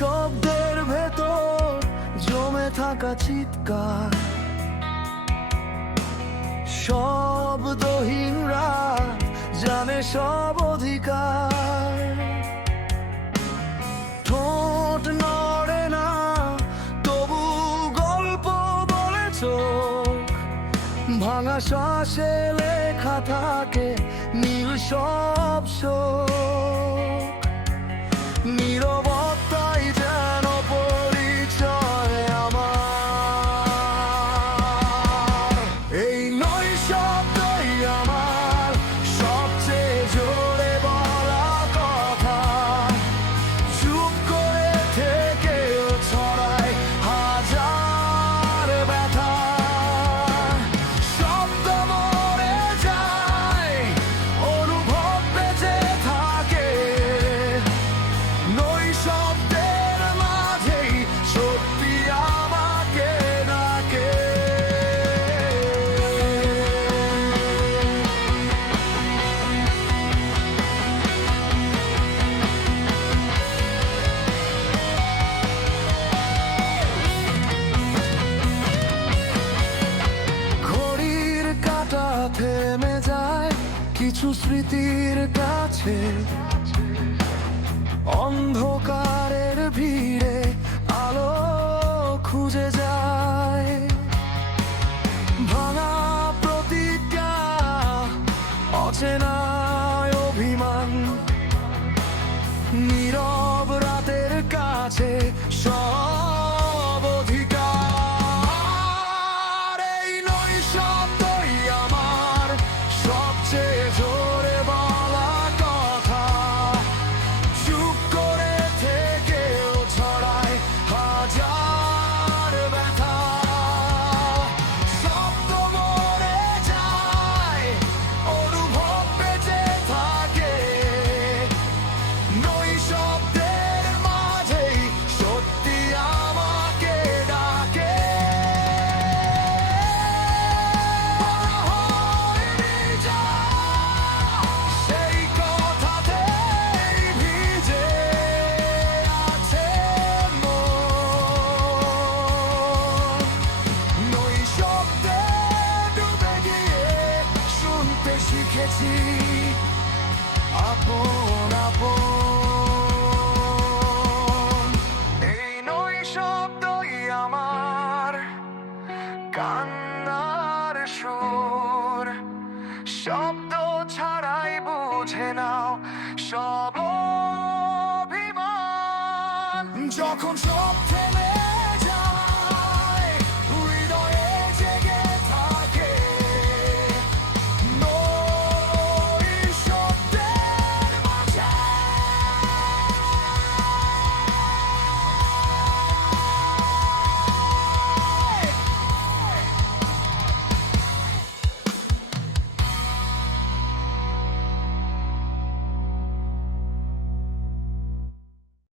শব্দের ভেতর জমে থাকা চিৎকার, শব্দহীনরা জানে সব অধিকার। ঠোঁট নড়ে না তবু গল্প বলে চোখ, ভাঙা শ্বাসে লেখা থাকে নীল সব শোক। নীরবতাই যেন পরিচয় আমার, এই নয় শব্দই আমার সবচেয়ে জোরে বলা কথা। চুপ করে থেকেও ছড়ায় হাজার ব্যথা। শব্দ মরে যায়, অনুভব বেঁচে থাকে। নই শব্দের মাঝেই সত্যি আমাকে ডাকে। ঘড়ির কাঁটা থেমে যায় কিছু স্মৃতির কাছে, অন্ধকারের ভিড়ে আলো খুঁজে যায়। ভাঙা প্রতিজ্ঞা, অচেনা অভিমান, নীরব রাতের কাছে সব অধিকার। এই নয় শব্দই আমার সবচেয়ে জোরে বলা কথা। চুপ করে থেকেও ছড়ায় হাজার ব্যথা। শব্দ মরে যায়, অনুভব বেঁচে থাকে। নই শব্দের মাঝেই সত্যি আমাকে ডাকে। বড় হয়নি যা, সেই কথাতেই ভিজে আছে মন। নই শব্দে ডুবে গিয়ে শুনতে শিখেছি আপন আপন। এই নই শব্দই আমার কান্নার সুর। শব্দ ছাড়াই বুঝে নাও সব অভিমান। যখন সব থেমে